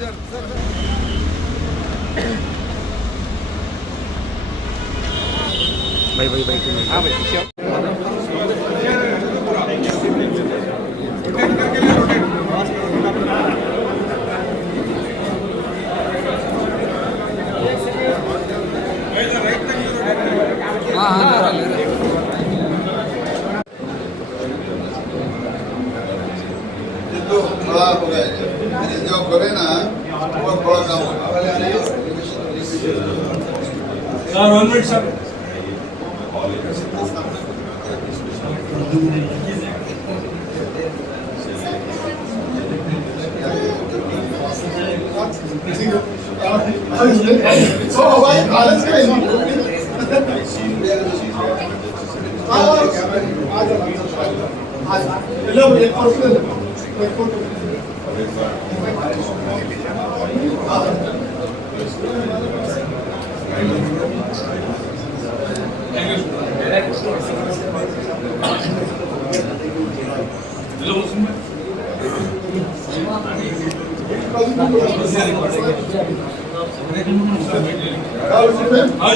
भाई हाँ भाई थोड़ा हो गया जो करे ना वो थोड़ा कम सर 1 मिनट सर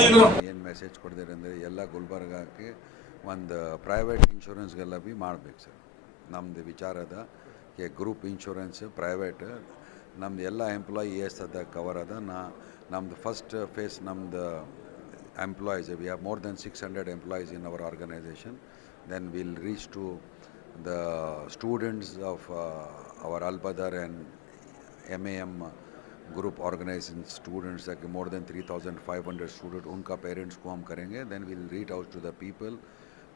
ಏನು ಮೆಸೇಜ್ ಕೊಡ್ತಾರೆ ಅಂದರೆ ಎಲ್ಲ ಗುಲ್ಬರ್ಗಕ್ಕೆ ಒಂದು ಪ್ರೈವೇಟ್ ಇನ್ಶೂರೆನ್ಸ್ಗೆಲ್ಲ ಬಿ ಮಾಡಬೇಕು ಸರ್. ನಮ್ಮದು ವಿಚಾರ ಅದ ಕೆ ಗ್ರೂಪ್ ಇನ್ಶೂರೆನ್ಸ್ ಪ್ರೈವೇಟ್ ನಮ್ದು ಎಲ್ಲ ಎಂಪ್ಲಾಯಿ ಅದ ಕವರ್ ಅದ. ನಮ್ದು ಫಸ್ಟ್ ಫೇಸ್ ನಮ್ದು employees we have more than 600 employees in our organization. Then will reach to the students of our Albadar and MAM group organization students तक मोर देन 3500 स्टूडेंट उनका parents को हम करेंगे. Then will reach out to the people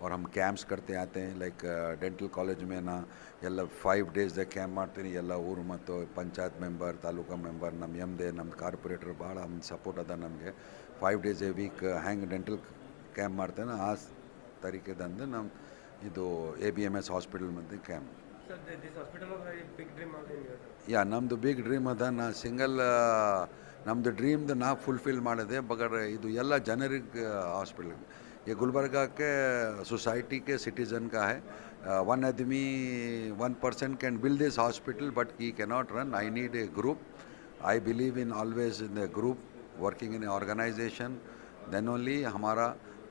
और हम camps करते आते हैं. लाइक डेंटल कॉलेज में ना ಎಲ್ಲ 5 days ಕ್ಯಾಂಪ್ ಮಾಡ್ತೀನಿ. ಎಲ್ಲ ಊರು ಮತ್ತು ಪಂಚಾಯತ್ ಮೆಂಬರ್ ತಾಲೂಕಾ ಮೆಂಬರ್ ನಮ್ಮ ಎಮ್ದೆ ನಮ್ಮ ಕಾರ್ಪೊರೇಟರ್ ಭಾಳ ನಮ್ಮ ಸಪೋರ್ಟ್ ಅದ ನಮಗೆ. 5 days ಎ ವೀಕ್ ಹ್ಯಾಂಗೆ ಡೆಂಟಲ್ ಕ್ಯಾಂಪ್ ಮಾಡ್ತೇನೆ ಆ ತರೀಕೆದಂದು ನಮ್ಮ ಇದು ABMS ಹಾಸ್ಪಿಟಲ್ ಮತ್ತು ಕ್ಯಾಂಪ್. ಯಾ ನಮ್ಮದು ಬಿಗ್ ಡ್ರೀಮ್ ಅದ. ನಾ ಸಿಂಗಲ್ ನಮ್ಮದು ಡ್ರೀಮ್ದು ನಾ ಫುಲ್ಫಿಲ್ ಮಾಡಿದೆ. ಬಗರ್ ಇದು ಎಲ್ಲ ಜನರಿಗೆ हॉस्पिटल ये गुलबर्गा के सोसाइटी के सिटीज़न का है. वन आदमी 1% can build this hospital but he cannot run. I need a group. I believe in always in the group working in organisation. Then only हमारा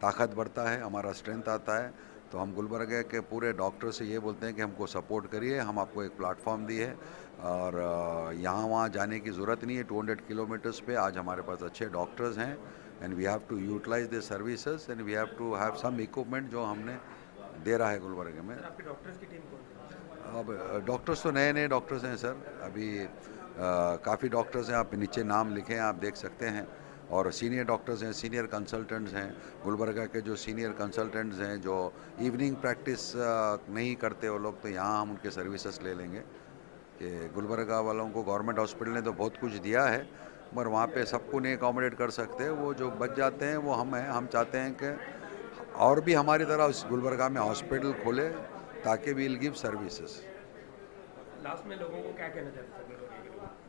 ताकत बढ़ता है, हमारा स्ट्रेंथ आता है. तो हम गुलबर्गा के पूरे डॉक्टर से ये बोलते हैं कि हमको सपोर्ट करिए. हम आपको एक प्लेटफॉर्म दिए और यहाँ वहाँ जाने की ज़रूरत नहीं है. 200 किलोमीटर्स पे आज हमारे पास अच्छे डॉक्टर्स हैं and we have to utilise the services and we have to have some equipment जो हमने दे रहा है गुलबर्गा में. आपके डॉक्टर्स की टीम कौन है? अब डॉक्टर्स तो नए नए डॉक्टर्स हैं सर. अभी काफ़ी डॉक्टर्स हैं. आप नीचे नाम लिखें, आप देख सकते हैं. और सीनियर डॉक्टर्स हैं, सीनियर कंसल्टेंट्स हैं. गुलबर्गा के जो सीनियर कंसल्टेंट्स हैं जो इवनिंग प्रैक्टिस नहीं करते वो लोग, तो यहाँ हम उनके सर्विसेज ले लेंगे. कि गुलबर्गा वालों को गवर्नमेंट हॉस्पिटल ने तो बहुत कुछ दिया है मगर वहाँ पे सबको नहीं अकोमोडेट कर सकते. वो जो बच जाते हैं वो हम हैं. हम चाहते हैं कि और भी हमारी तरह उस गुलबर्गा में हॉस्पिटल खोले ताकि we will give services. Last में लोगों को क्या कहना चाहते हैं?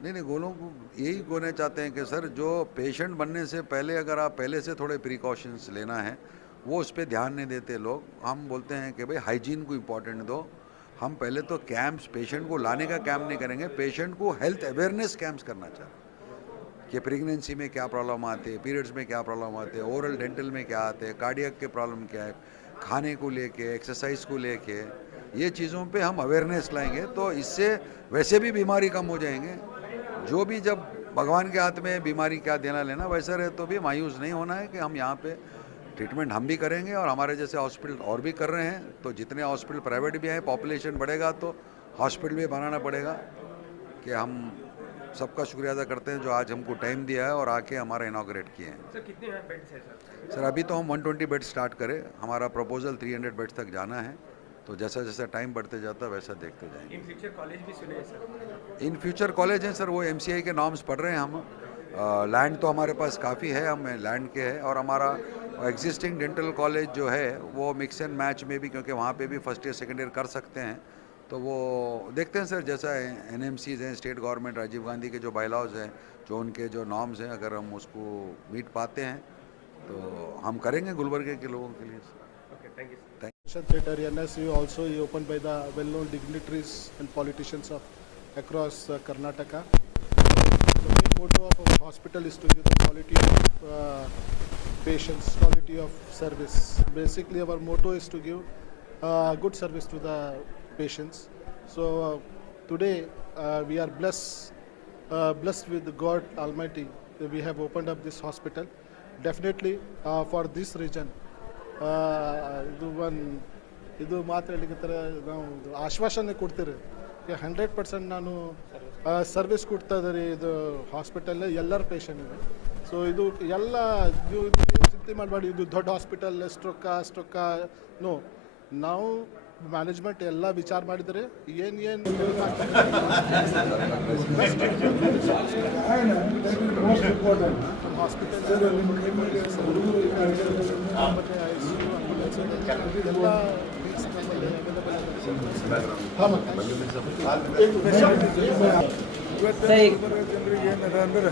नहीं गोलों को यही कहना चाहते हैं कि सर जो पेशेंट बनने से पहले अगर आप पहले से थोड़े प्रिकॉशंस लेना है वो उस पर ध्यान नहीं देते लोग. हम बोलते हैं कि भाई हाइजीन को इम्पोर्टेंट दो. हम पहले तो कैंप्स पेशेंट को लाने का कैंप नहीं करेंगे, पेशेंट को हेल्थ अवेयरनेस कैंप्स करना चाहते हैं कि प्रेगनेंसी में क्या प्रॉब्लम आते हैं, पीरियड्स में क्या प्रॉब्लम आते हैं, ओरल डेंटल में क्या आते हैं, कार्डियक के प्रॉब्लम क्या है, खाने को लेके एक्सरसाइज को लेके ये चीज़ों पे हम अवेयरनेस लाएंगे. तो इससे वैसे भी बीमारी कम हो जाएंगे. जो भी जब भगवान के हाथ में बीमारी क्या देना लेना वैसा रहे तो भी मायूस नहीं होना है कि हम यहाँ पे ट्रीटमेंट हम भी करेंगे और हमारे जैसे हॉस्पिटल और भी कर रहे हैं. तो जितने हॉस्पिटल प्राइवेट भी हैं, पॉपुलेशन बढ़ेगा तो हॉस्पिटल भी बनाना पड़ेगा. कि हम सबका शुक्रिया अदा करते हैं जो आज हमको टाइम दिया है और आके हमारा इनॉग्रेट किए हैं. सर कितने बेड्स हैं सर अभी तो हम 120 बेड स्टार्ट करें. हमारा प्रपोजल 300 बेड्स तक जाना है. तो जैसा जैसा टाइम बढ़ते जाता है वैसा देखते जाएंगे. इन फ्यूचर कॉलेज भी सुने हैं सर? इन फ्यूचर कॉलेज हैं सर, वो MCI के नॉर्म्स पढ़ रहे हैं हम. लैंड तो हमारे पास काफ़ी है, हम लैंड के है. और हमारा एग्जिस्टिंग डेंटल कॉलेज जो है वो मिक्स एंड मैच में भी, क्योंकि वहाँ पे भी फर्स्ट ईयर सेकेंड ईयर कर सकते हैं. तो वो देखते हैं सर जैसा NMCs हैं, स्टेट गवर्नमेंट राजीव गांधी के जो बायलॉज हैं, जो उनके जो नॉर्म्स हैं, अगर हम उसको मीट पाते हैं तो हम करेंगे गुलबर्गे के लोगों के लिए. Okay, thank you. Theatre NSU also opened by the well-known dignitaries and politicians of across Karnataka. motto of our hospital is to give the quality of patients, quality of service. Basically, our motto is to give good service to the patients. So today we are blessed with God Almighty. We have opened up this hospital. Definitely for this region, ಇದು ಮಾತ್ರ ಹೇಳಿಕತ್ತರ ನಾವು ಆಶ್ವಾಸನೆ ಕೊಡ್ತೀರಿ 100% ನಾನು service ಕೊಡ್ತಾ ಇದ್ದಾರೆ ಇದು hospital ಎಲ್ಲರ ಪೇಷಂಟ್ಗೆ. ಸೊ ಇದು ಎಲ್ಲ ನೀವು ಚಿಂತೆ ಮಾಡಬೇಡಿ, ಇದು ದೊಡ್ಡ ಹಾಸ್ಪಿಟಲ್ ಅಷ್ಟೊಕ್ಕ ನೋ. ನಾವು ಮ್ಯಾನೇಜ್ಮೆಂಟ್ ಎಲ್ಲ ವಿಚಾರ ಮಾಡಿದರೆ ಏನು ಹಾಸ್ಪಿಟಲ್ ಎಲ್ಲ ಜನರಿಗೆ ಏನದ ಅಂದ್ರೆ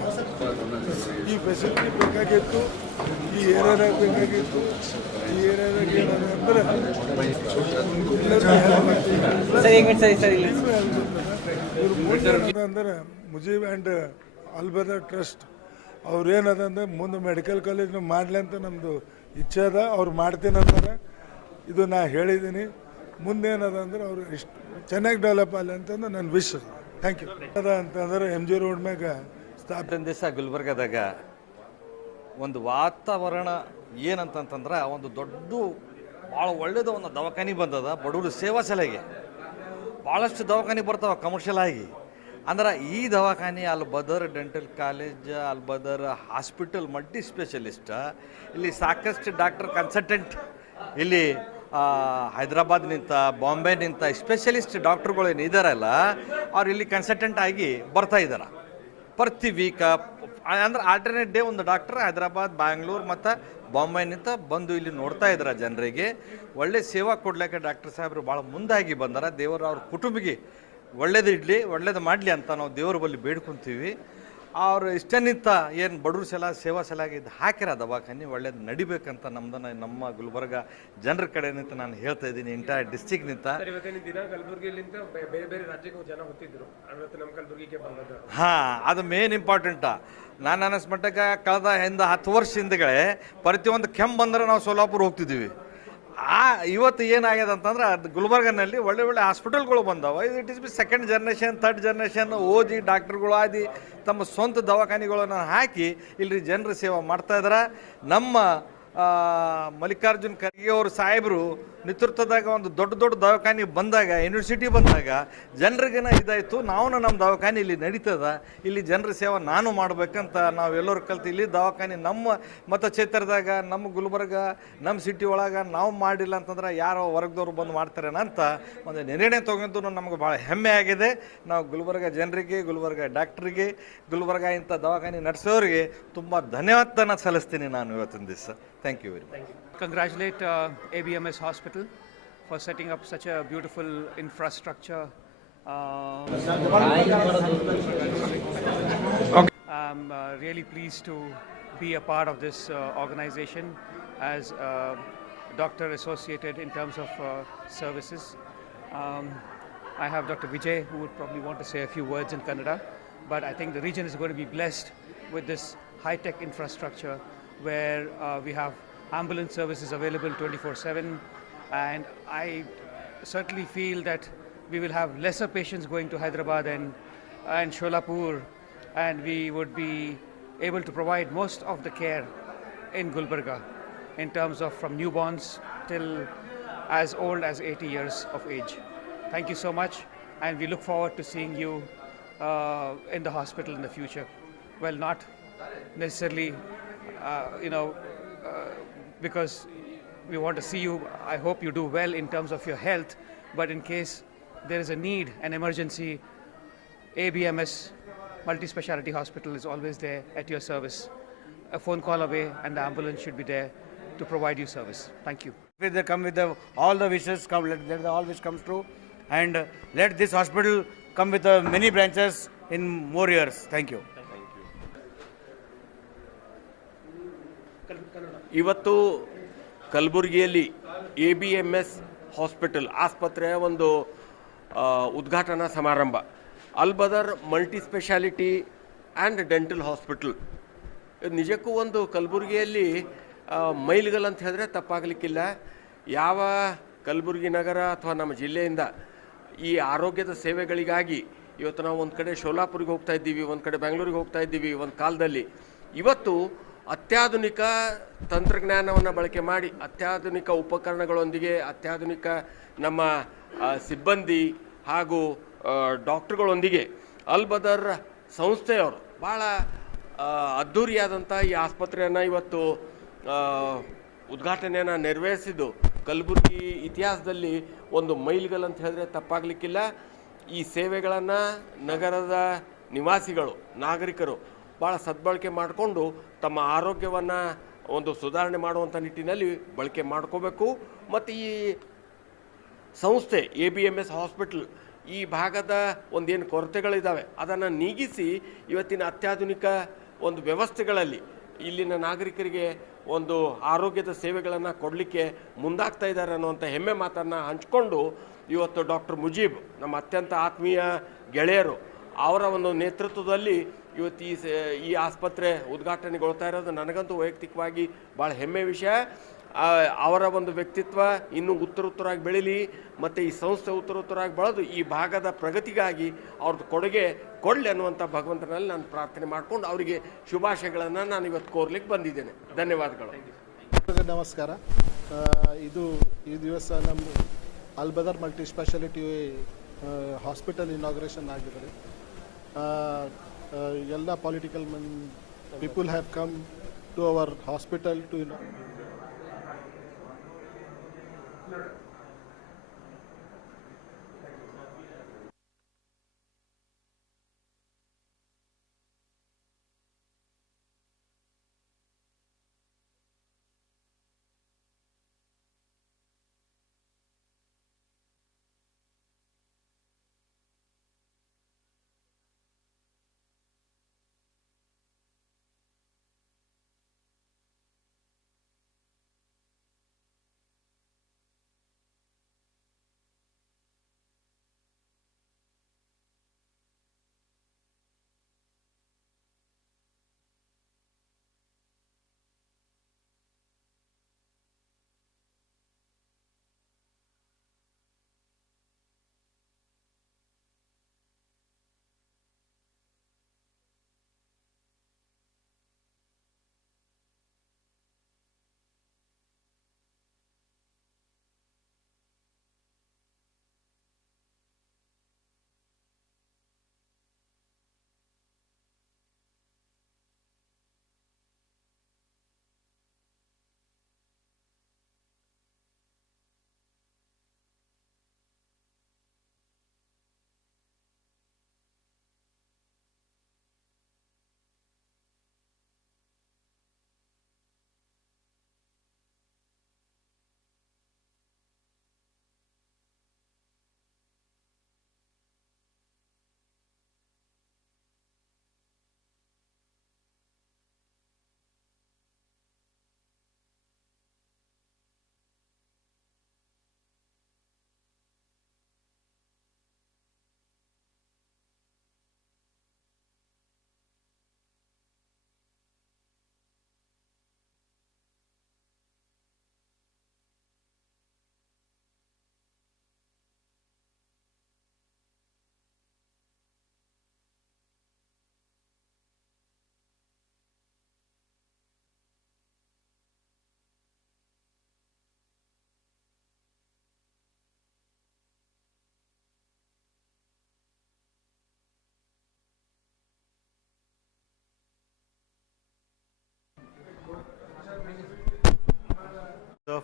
ಈ ಫೆಸಿಲಿಟಿ ಬೇಕಾಗಿತ್ತು, ಈ ಏರಿಯಾದಾಗ ಬೇಕಾಗಿತ್ತು. ಈ ಏರಿಯಾದಾಗ ಏನದ ಅಂದ್ರೆ ಅಂದ್ರೆ ಮುಜೀಬ್ ಆ್ಯಂಡ್ ಅಲ್ಬದರ್ ಟ್ರಸ್ಟ್ ಅವ್ರೇನದ ಅಂದ್ರೆ ಮುಂದೆ ಮೆಡಿಕಲ್ ಕಾಲೇಜ್ನ ಮಾಡಲಿ ಅಂತ ನಮ್ಮದು ಇಚ್ಛೆ ಅದ. ಅವ್ರು ಮಾಡ್ತೀನಿ ಅಂತಾರೆ. ಇದು ನಾ ಹೇಳಿದ್ದೀನಿ. ಮುಂದೇನದ ಅಂದ್ರೆ ಅವರು ಇಷ್ಟು ಚೆನ್ನಾಗಿ ಡೆವಲಪ್ ಆಗಲಿ ಅಂತಂದು ನನ್ನ ವಿಶ್. Thank you. ಅದ ಅಂತಂದ್ರೆ MG ರೋಡ್ ಮ್ಯಾಗ ಸ್ಥಾಪಿತ ದಿವಸ ಗುಲ್ಬರ್ಗದಾಗ ಒಂದು ವಾತಾವರಣ ಏನಂತಂತಂದ್ರೆ ಒಂದು ದೊಡ್ಡ ಭಾಳ ಒಳ್ಳೇದು ಒಂದು ದವಾಖಾನೆ ಬಂದದ ಬಡವರು ಸೇವಾ ಸಲಹೆಗೆ. ಭಾಳಷ್ಟು ದವಾಖಾನೆ ಬರ್ತಾವೆ ಕಮರ್ಷಿಯಲ್ ಆಗಿ. ಅಂದ್ರೆ ಈ ದವಾಖಾನೆ Albadar dental college, Albadar hospital multi specialist, ಇಲ್ಲಿ ಸಾಕಷ್ಟು ಡಾಕ್ಟರ್ ಕನ್ಸಲ್ಟೆಂಟ್ ಇಲ್ಲಿ ಹೈದ್ರಾಬಾದ್ನಿಂದ ಬಾಂಬೆನಿಂದ ಸ್ಪೆಷಲಿಸ್ಟ್ ಡಾಕ್ಟ್ರುಗಳು ಏನು ಇದ್ದಾರಲ್ಲ ಅವ್ರು ಇಲ್ಲಿ ಕನ್ಸಲ್ಟೆಂಟ್ ಆಗಿ ಬರ್ತಾ ಇದ್ದಾರೆ ಪ್ರತಿ ವೀಕ್. ಅಂದ್ರೆ ಆಲ್ಟರ್ನೇಟ್ ಡೇ ಒಂದು ಡಾಕ್ಟರ್ ಹೈದ್ರಾಬಾದ್, ಬ್ಯಾಂಗ್ಳೂರು ಮತ್ತು ಬಾಂಬೆನಿಂದ ಬಂದು ಇಲ್ಲಿ ನೋಡ್ತಾ ಇದ್ದಾರೆ ಜನರಿಗೆ. ಒಳ್ಳೆ ಸೇವಾ ಕೊಡ್ಲಿಕ್ಕೆ ಡಾಕ್ಟರ್ ಸಾಹೇಬರು ಭಾಳ ಮುಂದಾಗಿ ಬಂದಾರ. ದೇವರು ಅವ್ರ ಕುಟುಂಬಿಗೆ ಒಳ್ಳೇದು ಇಡಲಿ, ಒಳ್ಳೇದು ಮಾಡಲಿ ಅಂತ ನಾವು ದೇವ್ರ ಬಳಿ ಬೇಡ್ಕೊತೀವಿ. ಅವ್ರು ಇಷ್ಟನಿಂತ ಏನು ಬಡವ್ರ ಸೇವಾ ಸಲಾಗಿ ಇದು ಹಾಕಿರ ದವಾಖಾನೆ ಒಳ್ಳೇದು ನಡಿಬೇಕಂತ ನಮ್ಮ ಗುಲ್ಬರ್ಗ ಜನರ ಕಡೆ ನಿಂತ ನಾನು ಹೇಳ್ತಾ ಇದ್ದೀನಿ. ಎಂಟೈರ್ ಡಿಸ್ಟಿಕ್ನಿಂದ ಇವತ್ತಿನ ದಿನ ಕಲಬುರಗಿಲಿಂದ ಬೇರೆ ಬೇರೆ ರಾಜ್ಯಕ್ಕೆ ಜನ ಹೋಗ್ತಿದ್ರು, ಇವತ್ತು ನಮ್ಮ ಕಲಬುರಗಿಗೆ ಬಂದದ್ದು. ಅದು ಮೇನ್ ಇಂಪಾರ್ಟೆಂಟ. ನಾನು ಅನ್ನಿಸ್ಮಟ್ಟಕ್ಕೆ ಕಳೆದ 10 ವರ್ಷ ಹಿಂದಗಳೇ ಪ್ರತಿಯೊಂದು ಕೆಮ್ಮು ಬಂದರೆ ನಾವು ಸೋಲಾಪುರ ಹೋಗ್ತಿದ್ದೀವಿ. ಇವತ್ತು ಏನಾಗ್ಯದ ಅಂತಂದ್ರೆ ಅದು ಗುಲ್ಬರ್ಗನಲ್ಲಿ ಒಳ್ಳೆ ಹಾಸ್ಪಿಟಲ್ಗಳು ಬಂದಾವೆ. It is B second generation, third generation ಓದಿ ಡಾಕ್ಟ್ರುಗಳು ಆದಿ ತಮ್ಮ ಸ್ವಂತ ದವಾಖಾನೆಗಳನ್ನು ಹಾಕಿ ಇಲ್ಲಿ ಜನರ ಸೇವೆ ಮಾಡ್ತಾಯಿದ್ದಾರೆ. ನಮ್ಮ ಮಲ್ಲಿಕಾರ್ಜುನ್ ಖರ್ಗೆ ಅವರು ಸಾಹೇಬರು ನೇತೃತ್ವದಾಗ ಒಂದು ದೊಡ್ಡ ದವಾಖಾನೆ ಬಂದಾಗ, ಯೂನಿವರ್ಸಿಟಿ ಬಂದಾಗ ಜನರಿಗೇನ ಇದಾಯಿತು. ನಾವು ನಮ್ಮ ದವಾಖಾನೆ ಇಲ್ಲಿ ನಡೀತದ, ಇಲ್ಲಿ ಜನರ ಸೇವೆ ನಾನು ಮಾಡ್ಬೇಕಂತ ನಾವು ಎಲ್ಲರೂ ಕಲ್ತು ಇಲ್ಲಿ ದವಾಖಾನೆ ನಮ್ಮ ಮತಕ್ಷೇತ್ರದಾಗ, ನಮ್ಮ ಗುಲ್ಬರ್ಗ, ನಮ್ಮ ಸಿಟಿ ಒಳಗೆ ನಾವು ಮಾಡಿಲ್ಲ ಅಂತಂದ್ರೆ ಯಾರೋ ಹೊರಗದವ್ರು ಬಂದು ಮಾಡ್ತಾರೇನಂತ ಒಂದು ನಿರ್ಣಯ ತೊಗೊಂಡು ನಮಗೆ ಭಾಳ ಹೆಮ್ಮೆ ಆಗಿದೆ. ನಾವು ಗುಲ್ಬರ್ಗ ಜನರಿಗೆ, ಗುಲ್ಬರ್ಗ ಡಾಕ್ಟ್ರಿಗೆ, ಗುಲ್ಬರ್ಗ ಇಂಥ ದವಾಖಾನೆ ನಡೆಸೋರಿಗೆ ತುಂಬ ಧನ್ಯವಾದನ ಸಲ್ಲಿಸ್ತೀನಿ ನಾನು ಇವತ್ತಿನ ದಿವಸ. Thank you very much. Congratulate ABMS Hospital for setting up such a beautiful infrastructure. I'm really pleased to be a part of this organization as a doctor associated in terms of services. I have Dr. Vijay, who would probably want to say a few words in Kannada, but I think the region is going to be blessed with this high-tech infrastructure where we have ambulance services available 24/7, and I certainly feel that we will have lesser patients going to Hyderabad and Sholapur, and we would be able to provide most of the care in Gulbarga in terms of from newborns till as old as 80 years of age. Thank you so much, and we look forward to seeing you in the hospital in the future. Well, not necessarily because we want to see you. I hope you do well in terms of your health, but in case there is a need, an emergency, ABMS Multi-Speciality Hospital is always there at your service. A phone call away and the ambulance should be there to provide you service. Thank you. They come with all the wishes, let the all wish comes true, and let this hospital come with many branches in more years. Thank you. ಇವತ್ತು ಕಲಬುರಗಿಯಲ್ಲಿ ABMS hospital ಆಸ್ಪತ್ರೆಯ ಒಂದು ಉದ್ಘಾಟನಾ ಸಮಾರಂಭ, Albadar multi speciality and dental hospital. ಇದು ನಿಜಕ್ಕೂ ಒಂದು ಕಲಬುರಗಿಯಲ್ಲಿ ಮೈಲಿಗಲ್ ಅಂತ ಹೇಳಿದ್ರೆ ತಪ್ಪಾಗಲಿಕ್ಕಿಲ್ಲ. ಯಾವ ಕಲಬುರಗಿ ನಗರ ಅಥವಾ ನಮ್ಮ ಜಿಲ್ಲೆಯಿಂದ ಈ ಆರೋಗ್ಯದ ಸೇವೆಗಳಿಗಾಗಿ ಇವತ್ತು ನಾವು ಒಂದು ಕಡೆ ಶೋಲಾಪುರಿಗೆ ಹೋಗ್ತಾ ಇದ್ದೀವಿ, ಒಂದು ಕಡೆ ಬೆಂಗಳೂರಿಗೆ ಹೋಗ್ತಾ ಇದ್ದೀವಿ ಒಂದು ಕಾಲದಲ್ಲಿ. ಇವತ್ತು ಅತ್ಯಾಧುನಿಕ ತಂತ್ರಜ್ಞಾನವನ್ನು ಬಳಕೆ ಮಾಡಿ ಅತ್ಯಾಧುನಿಕ ಉಪಕರಣಗಳೊಂದಿಗೆ ಅತ್ಯಾಧುನಿಕ ನಮ್ಮ ಸಿಬ್ಬಂದಿ ಹಾಗೂ ಡಾಕ್ಟ್ರುಗಳೊಂದಿಗೆ ಅಲ್ ಬದರ್ ಸಂಸ್ಥೆಯವರು ಭಾಳ ಅದ್ಧೂರಿಯಾದಂಥ ಈ ಆಸ್ಪತ್ರೆಯನ್ನು ಇವತ್ತು ಉದ್ಘಾಟನೆಯನ್ನು ನೆರವೇರಿಸಿದ್ದು ಕಲಬುರಗಿ ಇತಿಹಾಸದಲ್ಲಿ ಒಂದು ಮೈಲಿಗಲ್ ಅಂತ ಹೇಳಿದ್ರೆ ತಪ್ಪಾಗಲಿಕ್ಕಿಲ್ಲ. ಈ ಸೇವೆಗಳನ್ನು ನಗರದ ನಿವಾಸಿಗಳು ನಾಗರಿಕರು ಭಾಳ ಸದ್ಬಳಕೆ ಮಾಡಿಕೊಂಡು ತಮ್ಮ ಆರೋಗ್ಯವನ್ನು ಒಂದು ಸುಧಾರಣೆ ಮಾಡುವಂಥ ನಿಟ್ಟಿನಲ್ಲಿ ಬಳಕೆ ಮಾಡ್ಕೋಬೇಕು. ಮತ್ತು ಈ ಸಂಸ್ಥೆ ABMS ಹಾಸ್ಪಿಟಲ್ ಈ ಭಾಗದ ಒಂದೇನು ಕೊರತೆಗಳಿದ್ದಾವೆ ಅದನ್ನು ನೀಗಿಸಿ ಇವತ್ತಿನ ಅತ್ಯಾಧುನಿಕ ಒಂದು ವ್ಯವಸ್ಥೆಗಳಲ್ಲಿ ಇಲ್ಲಿನ ನಾಗರಿಕರಿಗೆ ಒಂದು ಆರೋಗ್ಯದ ಸೇವೆಗಳನ್ನು ಕೊಡಲಿಕ್ಕೆ ಮುಂದಾಗ್ತಾ ಇದ್ದಾರೆ ಅನ್ನುವಂಥ ಹೆಮ್ಮೆ ಮಾತನ್ನು ಹಂಚಿಕೊಂಡು ಇವತ್ತು ಡಾಕ್ಟರ್ ಮುಜೀಬ್ ನಮ್ಮ ಅತ್ಯಂತ ಆತ್ಮೀಯ ಗೆಳೆಯರು ಅವರ ಒಂದು ನೇತೃತ್ವದಲ್ಲಿ ಇವತ್ತು ಈ ಆಸ್ಪತ್ರೆ ಉದ್ಘಾಟನೆಗೊಳ್ತಾ ಇರೋದು ನನಗಂತೂ ವೈಯಕ್ತಿಕವಾಗಿ ಭಾಳ ಹೆಮ್ಮೆ ವಿಷಯ. ಅವರ ಒಂದು ವ್ಯಕ್ತಿತ್ವ ಇನ್ನೂ ಉತ್ತರೋತ್ತರಾಗಿ ಬೆಳೀಲಿ ಮತ್ತು ಈ ಸಂಸ್ಥೆ ಉತ್ತರೋತ್ತರಾಗಿ ಬೆಳೆದು ಈ ಭಾಗದ ಪ್ರಗತಿಗಾಗಿ ಅವ್ರದ್ದು ಕೊಡುಗೆ ಕೊಡಲಿ ಅನ್ನುವಂಥ ಭಗವಂತನಲ್ಲಿ ನಾನು ಪ್ರಾರ್ಥನೆ ಮಾಡಿಕೊಂಡು ಅವರಿಗೆ ಶುಭಾಶಯಗಳನ್ನು ನಾನು ಇವತ್ತು ಕೋರ್ಲಿಕ್ಕೆ ಬಂದಿದ್ದೇನೆ. ಧನ್ಯವಾದಗಳು. ನಮಸ್ಕಾರ. ಈ ದಿವಸ ನಮ್ಮ Al Badar multi speciality hospital inauguration ಆಗಿದೆ. ಎಲ್ಲ political people have come to our hospital to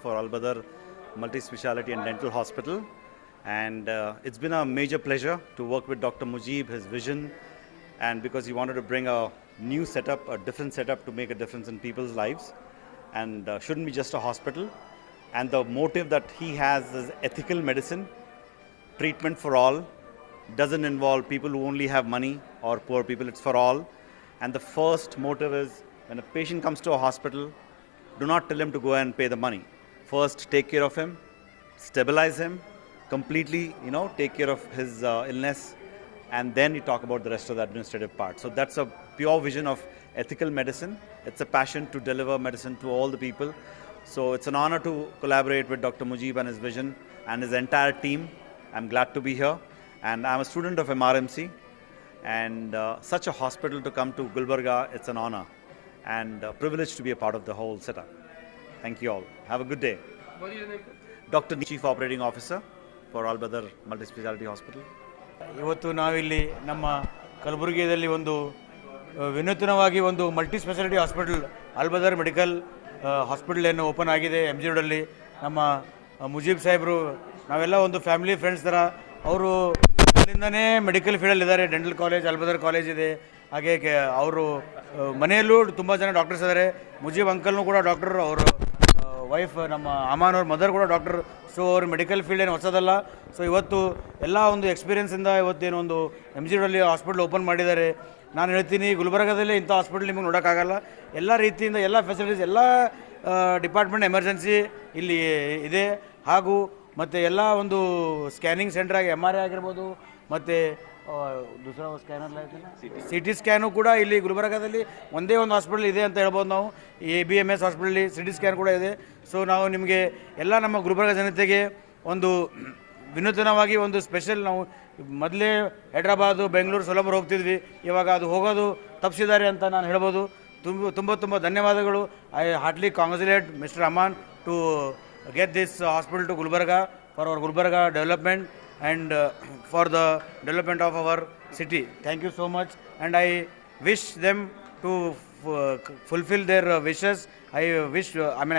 for Al Badar Multi-Speciality and Dental Hospital, and it's been a major pleasure to work with Dr. Mujib, his vision, and because he wanted to bring a new setup, a different setup to make a difference in people's lives, and shouldn't be just a hospital. And the motive that he has is ethical medicine, treatment for all, doesn't involve people who only have money or poor people, it's for all. And the first motive is when a patient comes to a hospital, do not tell him to go and pay the money. First, take care of him, stabilize him, completely, take care of his illness, and then you talk about the rest of the administrative part. So that's a pure vision of ethical medicine. It's a passion to deliver medicine to all the people. So it's an honor to collaborate with Dr. Mujib and his vision and his entire team. I'm glad to be here, and I'm a student of MRMC, and such a hospital to come to Gulbarga, it's an honor and a privilege to be a part of the whole setup. Thank you all. Have a good day. What is your name? Dr. Chief Operating Officer for Al Badr Multi-Speciality Hospital. ಇವತ್ತು ನಾವಿಲ್ಲಿ ನಮ್ಮ ಕಲಬುರಗಿಯಲ್ಲಿ ಒಂದು ವಿನೂತನವಾಗಿ ಒಂದು multi speciality hospital ಅಲ್ Badr medical hospital ಏನು open ಆಗಿದೆ MG ರೋಡಲ್ಲಿ. ನಮ್ಮ ಮುಜೀಬ್ ಸಾಹೇಬರು ನಾವೆಲ್ಲ ಒಂದು ಫ್ಯಾಮಿಲಿ ಫ್ರೆಂಡ್ಸ್ ಥರ. ಅವರು ಅಲ್ಲಿಂದನೇ ಮೆಡಿಕಲ್ ಫೀಲ್ಡಲ್ಲಿದ್ದಾರೆ. ಡೆಂಟಲ್ ಕಾಲೇಜ್, ಅಲ್ ಬದರ್ ಕಾಲೇಜ್ ಇದೆ. ಹಾಗೆ ಅವರು ಮನೆಯಲ್ಲೂ ತುಂಬ ಜನ ಡಾಕ್ಟರ್ಸ್ ಇದ್ದಾರೆ. ಮುಜೀಬ್ ಅಂಕಲ್ನೂ ಕೂಡ ಡಾಕ್ಟರ್, ಅವರು ವೈಫ್ ನಮ್ಮ ಅಮಾನ್ ಅವ್ರ ಮದರ್ ಕೂಡ ಡಾಕ್ಟರ್. ಸೊ ಅವ್ರ ಮೆಡಿಕಲ್ ಫೀಲ್ಡ್ ಏನು ಹೊಸದಲ್ಲ. ಸೊ ಇವತ್ತು ಎಲ್ಲ ಒಂದು ಎಕ್ಸ್ಪೀರಿಯನ್ಸಿಂದ ಇವತ್ತೇನು ಒಂದು MG ರೋಡಲ್ಲಿ ಹಾಸ್ಪಿಟಲ್ ಓಪನ್ ಮಾಡಿದ್ದಾರೆ. ನಾನು ಹೇಳ್ತೀನಿ, ಗುಲ್ಬರ್ಗಾದಲ್ಲಿ ಇಂಥ ಹಾಸ್ಪಿಟಲ್ ನಿಮಗೆ ನೋಡೋಕ್ಕಾಗಲ್ಲ. ಎಲ್ಲ ರೀತಿಯಿಂದ ಎಲ್ಲ ಫೆಸಿಲಿಟೀಸ್, ಎಲ್ಲ ಡಿಪಾರ್ಟ್ಮೆಂಟ್ ಎಮರ್ಜೆನ್ಸಿ ಇಲ್ಲಿ ಇದೆ. ಹಾಗೂ ಮತ್ತು ಎಲ್ಲ ಒಂದು ಸ್ಕ್ಯಾನಿಂಗ್ ಸೆಂಟರ್ ಆಗಿ MRI ಆಗಿರ್ಬೋದು, ಮತ್ತು ದೂಸರಾ ಸ್ಕ್ಯಾನರ್ CT ಸ್ಕ್ಯಾನು ಕೂಡ ಇಲ್ಲಿ ಗುಲ್ಬರ್ಗಾದಲ್ಲಿ ಒಂದೇ ಒಂದು ಹಾಸ್ಪಿಟಲ್ ಇದೆ ಅಂತ ಹೇಳ್ಬೋದು ನಾವು. ABMS ಹಾಸ್ಪಿಟಲ್ಲಿ CT ಸ್ಕ್ಯಾನ್ ಕೂಡ ಇದೆ. ಸೊ ನಾವು ನಿಮಗೆ ಎಲ್ಲ ನಮ್ಮ ಗುಲ್ಬರ್ಗ ಜನತೆಗೆ ಒಂದು ವಿನೂತನವಾಗಿ ಒಂದು ಸ್ಪೆಷಲ್, ನಾವು ಮೊದಲೇ ಹೈದ್ರಾಬಾದು, ಬೆಂಗಳೂರು, ಸೊಲಬರ್ ಹೋಗ್ತಿದ್ವಿ. ಇವಾಗ ಅದು ಹೋಗೋದು ತಪ್ಪಿಸಿದ್ದಾರೆ ಅಂತ ನಾನು ಹೇಳ್ಬೋದು. ತುಂಬ ಧನ್ಯವಾದಗಳು. I heartily congratulate mister Aman to get this hospital to Gulbarga for our Gulbarga development and for the development of our city. Thank you so much, and I wish them to fulfill their wishes. I